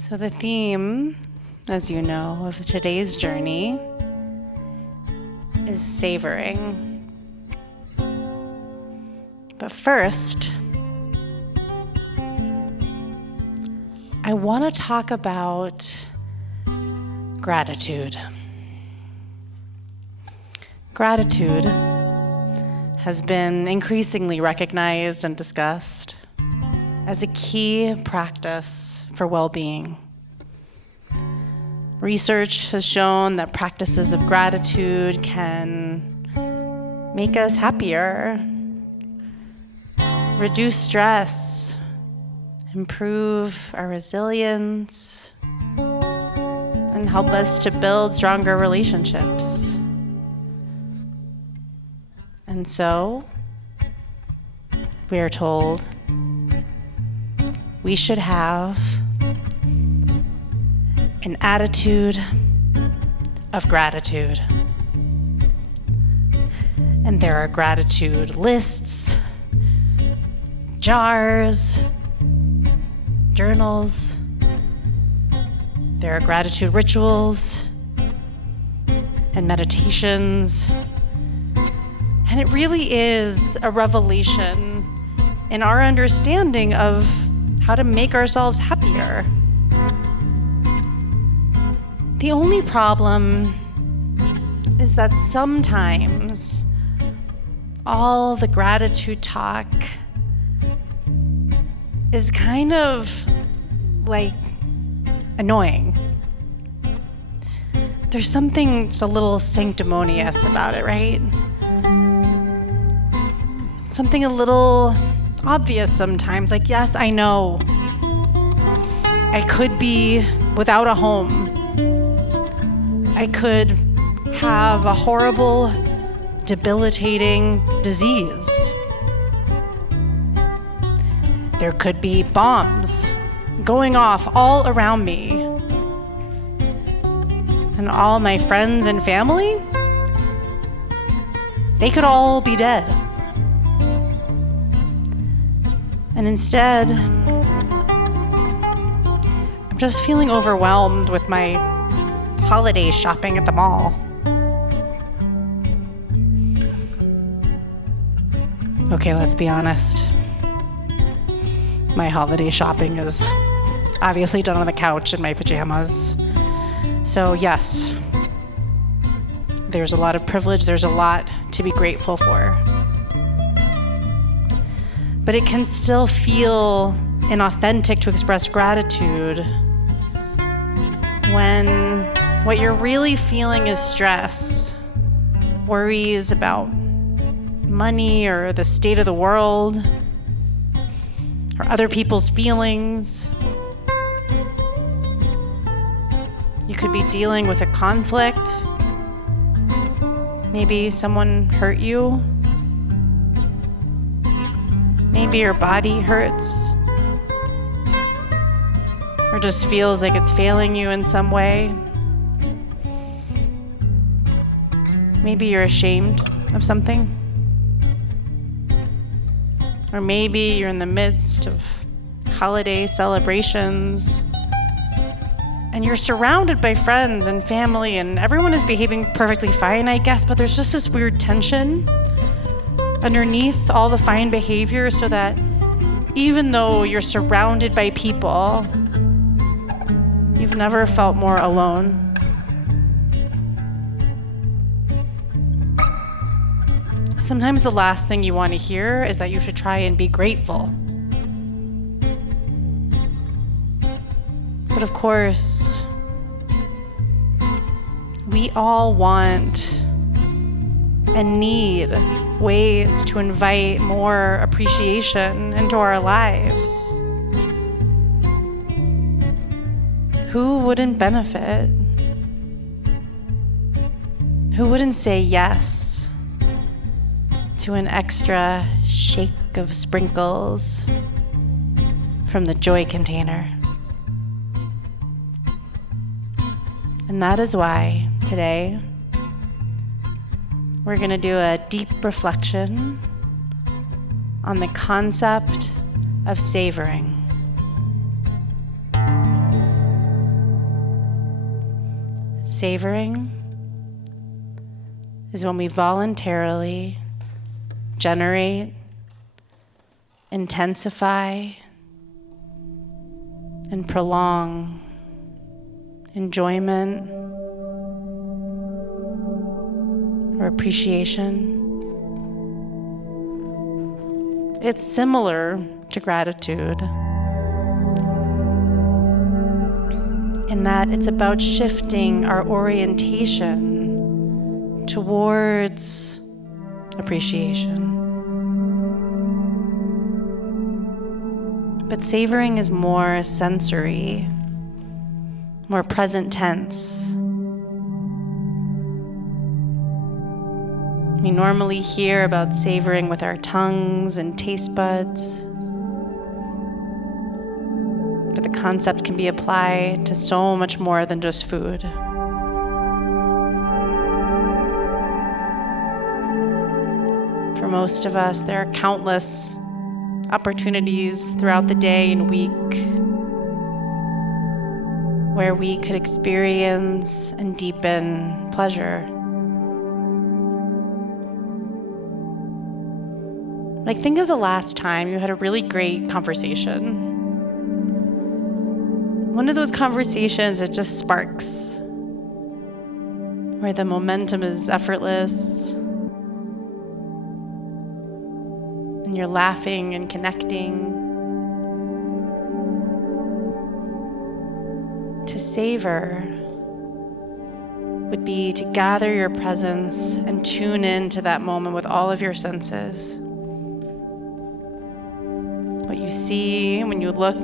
So the theme, as you know, of today's journey is savoring. But first, I want to talk about gratitude. Gratitude has been increasingly recognized and discussed as a key practice for well-being. Research has shown that practices of gratitude can make us happier, reduce stress, improve our resilience, and help us to build stronger relationships. And so, we are told we should have an attitude of gratitude. And there are gratitude lists, jars, journals. There are gratitude rituals and meditations. And it really is a revelation in our understanding of how to make ourselves happier. The only problem is that sometimes all the gratitude talk is kind of like annoying. There's something just a little sanctimonious about it, right? Something a little obvious sometimes, like, yes, I know I could be without a home. I could have a horrible, debilitating disease. There could be bombs going off all around me. And all my friends and family, they could all be dead. And instead, I'm just feeling overwhelmed with my holiday shopping at the mall. Okay, let's be honest. My holiday shopping is obviously done on the couch in my pajamas. So yes, there's a lot of privilege, there's a lot to be grateful for. But it can still feel inauthentic to express gratitude when what you're really feeling is stress, worries about money or the state of the world or other people's feelings. You could be dealing with a conflict. Maybe someone hurt you. Maybe your body hurts or just feels like it's failing you in some way. Maybe you're ashamed of something. Or maybe you're in the midst of holiday celebrations and you're surrounded by friends and family and everyone is behaving perfectly fine, I guess, but there's just this weird tension underneath all the fine behavior, so that even though you're surrounded by people, you've never felt more alone. Sometimes the last thing you want to hear is that you should try and be grateful. But of course, we all want and need ways to invite more appreciation into our lives. Who wouldn't benefit? Who wouldn't say yes to an extra shake of sprinkles from the joy container? And that is why today we're going to do a deep reflection on the concept of savoring. Savoring is when we voluntarily generate, intensify, and prolong enjoyment or appreciation. It's similar to gratitude in that it's about shifting our orientation towards appreciation. But savoring is more sensory, more present tense. We normally hear about savoring with our tongues and taste buds, but the concept can be applied to so much more than just food. For most of us, there are countless opportunities throughout the day and week where we could experience and deepen pleasure. Like, think of the last time you had a really great conversation. One of those conversations that just sparks, where the momentum is effortless, and you're laughing and connecting. To savor would be to gather your presence and tune into that moment with all of your senses. What you see when you look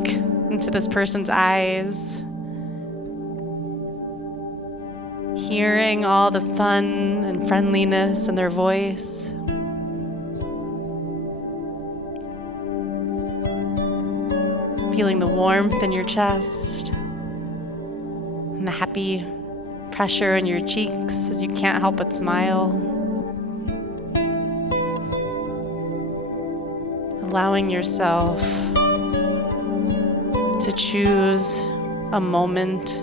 into this person's eyes, hearing all the fun and friendliness in their voice, feeling the warmth in your chest and the happy pressure in your cheeks as you can't help but smile. Allowing yourself to choose a moment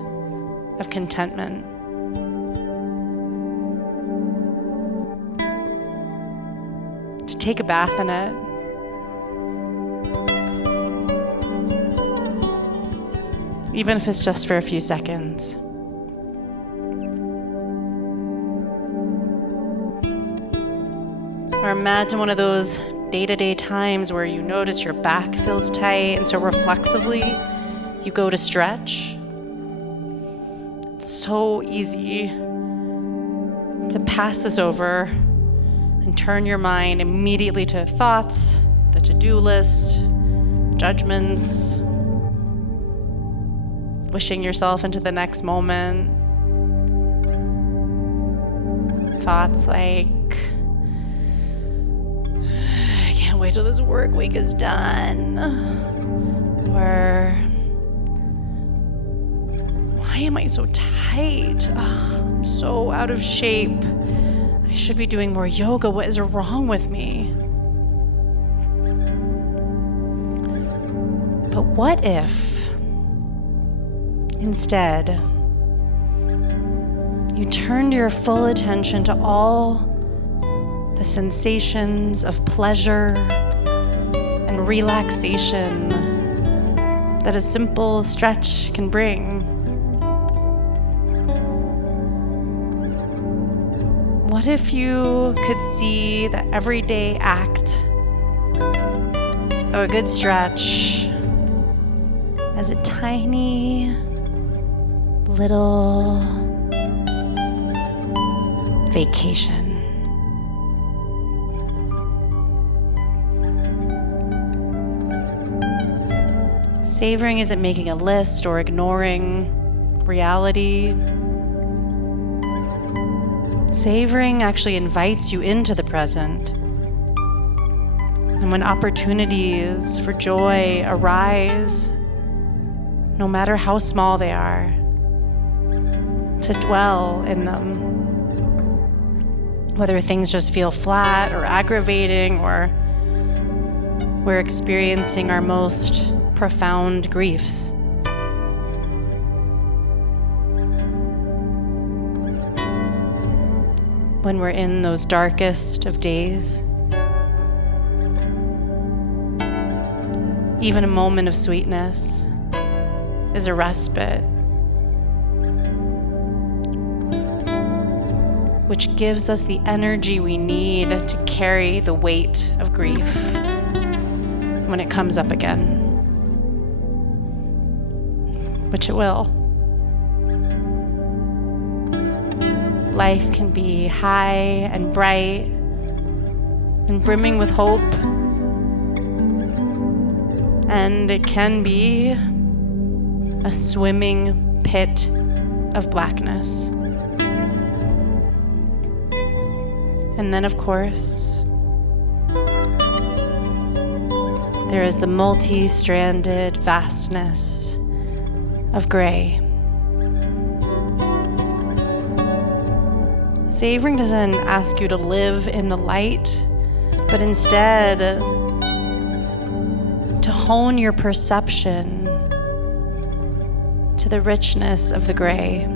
of contentment. To take a bath in it. Even if it's just for a few seconds. Or imagine one of those day-to-day times where you notice your back feels tight, and so reflexively you go to stretch. It's so easy to pass this over and turn your mind immediately to thoughts, the to-do list, judgments, wishing yourself into the next moment. Thoughts like, I can't wait till this work week is done. Or, why am I so tight? Ugh, I'm so out of shape. I should be doing more yoga. What is wrong with me? But what if, instead, you turned your full attention to all the sensations of pleasure and relaxation that a simple stretch can bring? What if you could see the everyday act of a good stretch as a tiny little vacation? Savoring isn't making a list or ignoring reality. Savoring actually invites you into the present. And when opportunities for joy arise, no matter how small they are, to dwell in them. Whether things just feel flat or aggravating, or we're experiencing our most profound griefs. when we're in those darkest of days. Even a moment of sweetness is a respite, which gives us the energy we need to carry the weight of grief when it comes up again, which it will. Life can be high and bright and brimming with hope, and it can be a swimming pit of blackness. And then, of course, there is the multi-stranded vastness of gray. Savoring doesn't ask you to live in the light, but instead to hone your perception to the richness of the gray.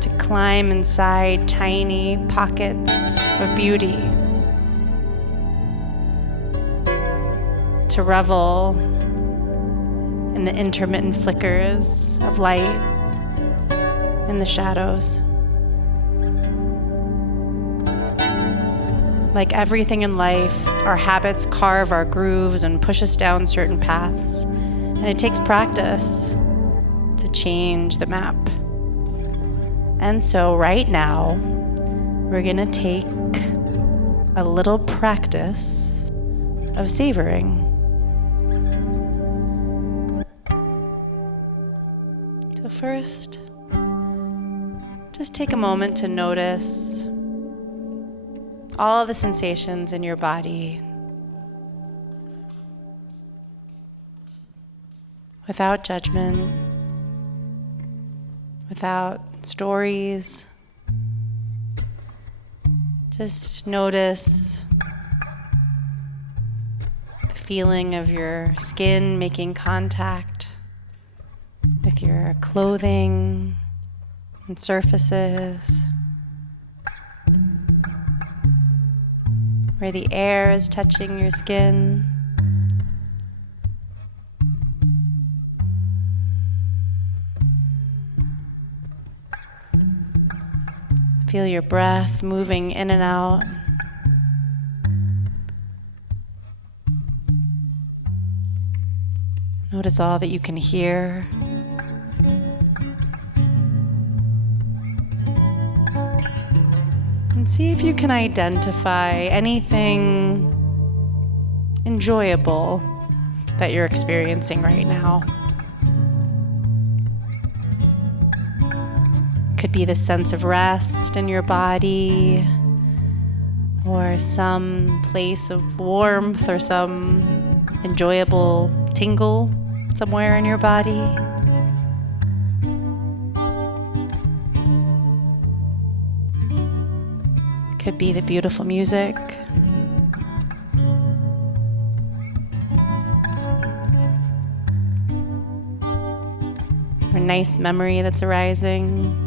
To climb inside tiny pockets of beauty. To revel in the intermittent flickers of light in the shadows. Like everything in life, our habits carve our grooves and push us down certain paths, and it takes practice to change the map. And so right now, we're gonna take a little practice of savoring. So first, just take a moment to notice all the sensations in your body without judgment, without stories. Just notice the feeling of your skin making contact with your clothing and surfaces, where the air is touching your skin. Feel your breath moving in and out. Notice all that you can hear. And see if you can identify anything enjoyable that you're experiencing right now. Could be the sense of rest in your body, or some place of warmth, or some enjoyable tingle somewhere in your body. Could be the beautiful music. Or a nice memory that's arising.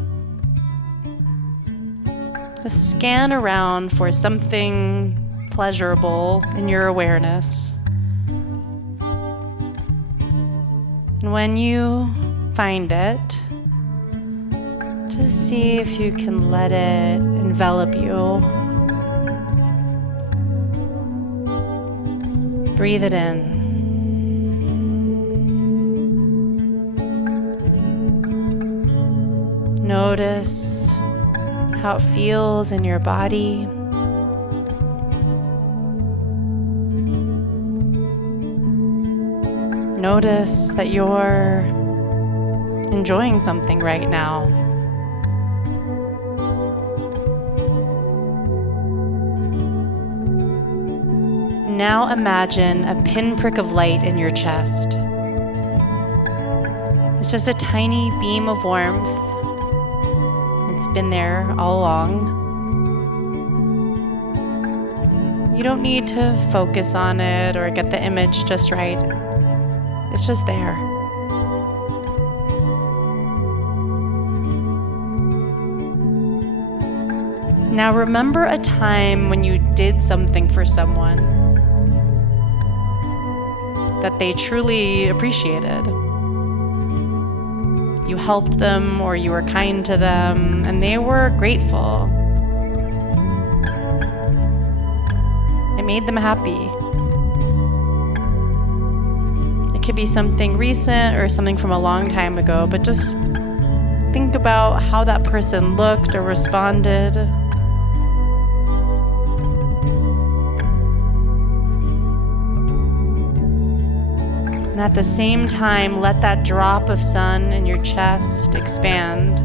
Just scan around for something pleasurable in your awareness. And when you find it, just see if you can let it envelop you. Breathe it in. Notice how it feels in your body. Notice that you're enjoying something right now. Now imagine a pinprick of light in your chest. It's just a tiny beam of warmth. It's been there all along. You don't need to focus on it or get the image just right. It's just there. Now remember a time when you did something for someone that they truly appreciated. You helped them or you were kind to them and they were grateful. It made them happy. It could be something recent or something from a long time ago, but just think about how that person looked or responded. And at the same time, let that drop of sun in your chest expand.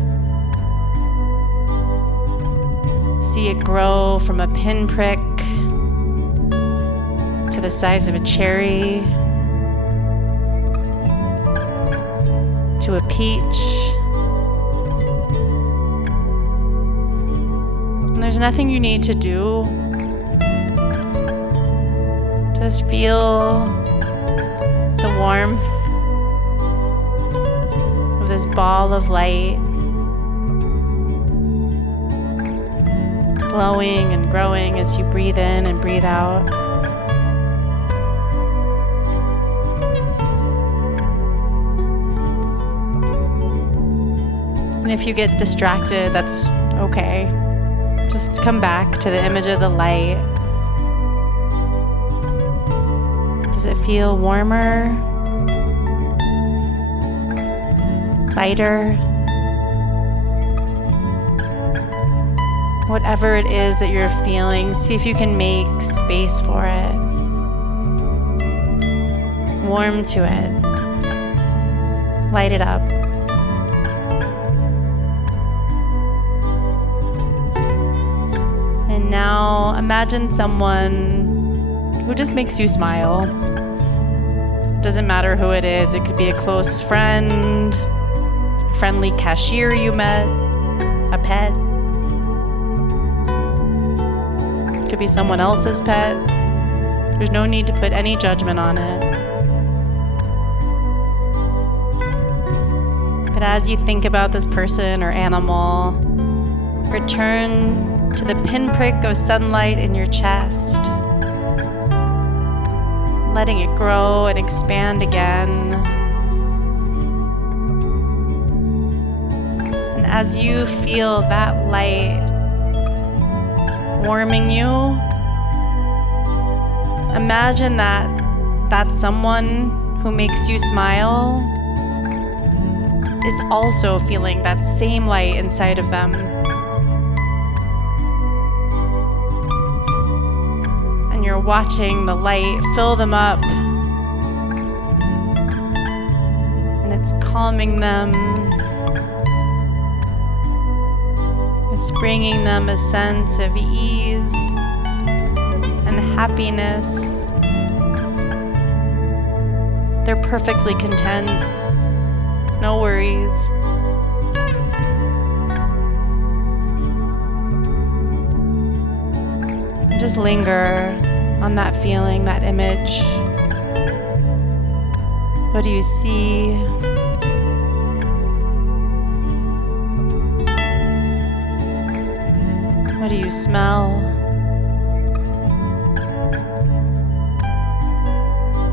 See it grow from a pinprick to the size of a cherry, to a peach. And there's nothing you need to do. Just feel the warmth of this ball of light glowing and growing as you breathe in and breathe out. And if you get distracted, that's okay. Just come back to the image of the light. Does it feel warmer? Lighter? Whatever it is that you're feeling, see if you can make space for it. Warm to it. Light it up. And now imagine someone who just makes you smile. Doesn't matter who it is. It could be a close friend, a friendly cashier you met, a pet. It could be someone else's pet. There's no need to put any judgment on it. But as you think about this person or animal, return to the pinprick of sunlight in your chest, letting it grow and expand again. And as you feel that light warming you, imagine that someone who makes you smile is also feeling that same light inside of them. You're watching the light fill them up, and it's calming them. It's bringing them a sense of ease and happiness. They're perfectly content, no worries. Just linger on that feeling, that image. What do you see? What do you smell?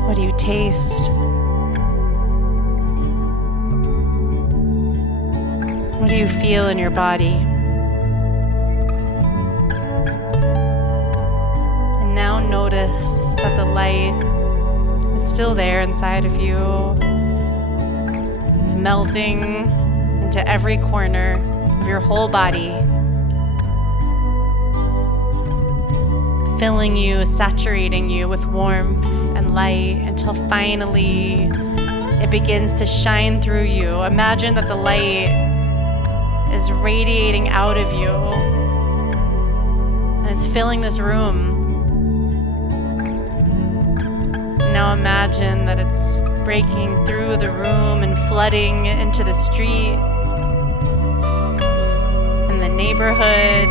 What do you taste? What do you feel in your body? Notice that the light is still there inside of you. It's melting into every corner of your whole body, filling you, saturating you with warmth and light until finally it begins to shine through you. Imagine that the light is radiating out of you and it's filling this room. Now imagine that it's breaking through the room and flooding into the street and the neighborhood,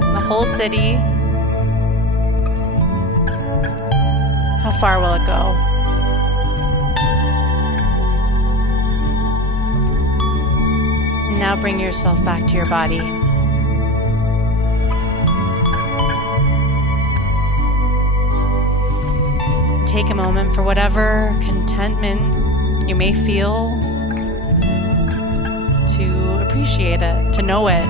the whole city. How far will it go? And now bring yourself back to your body. take a moment for whatever contentment you may feel to appreciate it, to know it,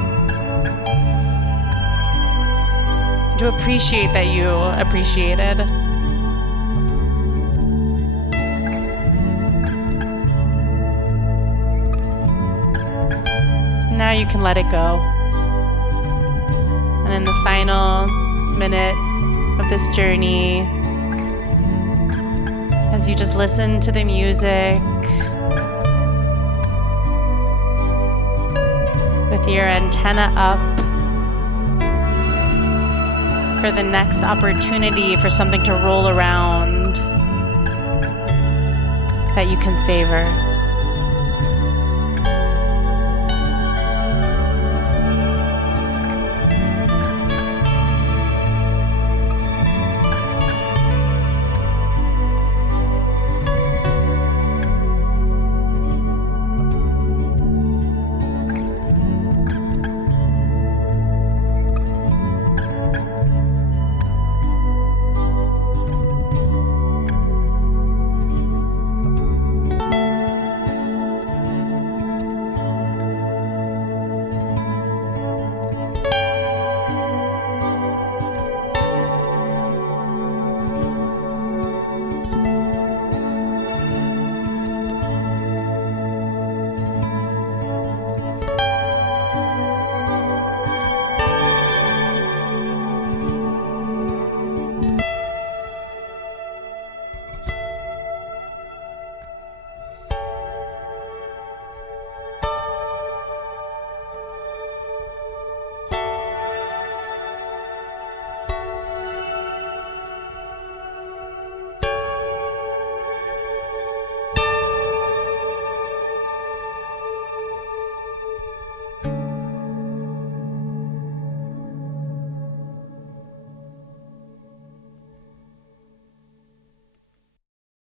to appreciate that you appreciated. Now you can let it go. And in the final minute of this journey, as you just listen to the music with your antenna up for the next opportunity for something to roll around that you can savor.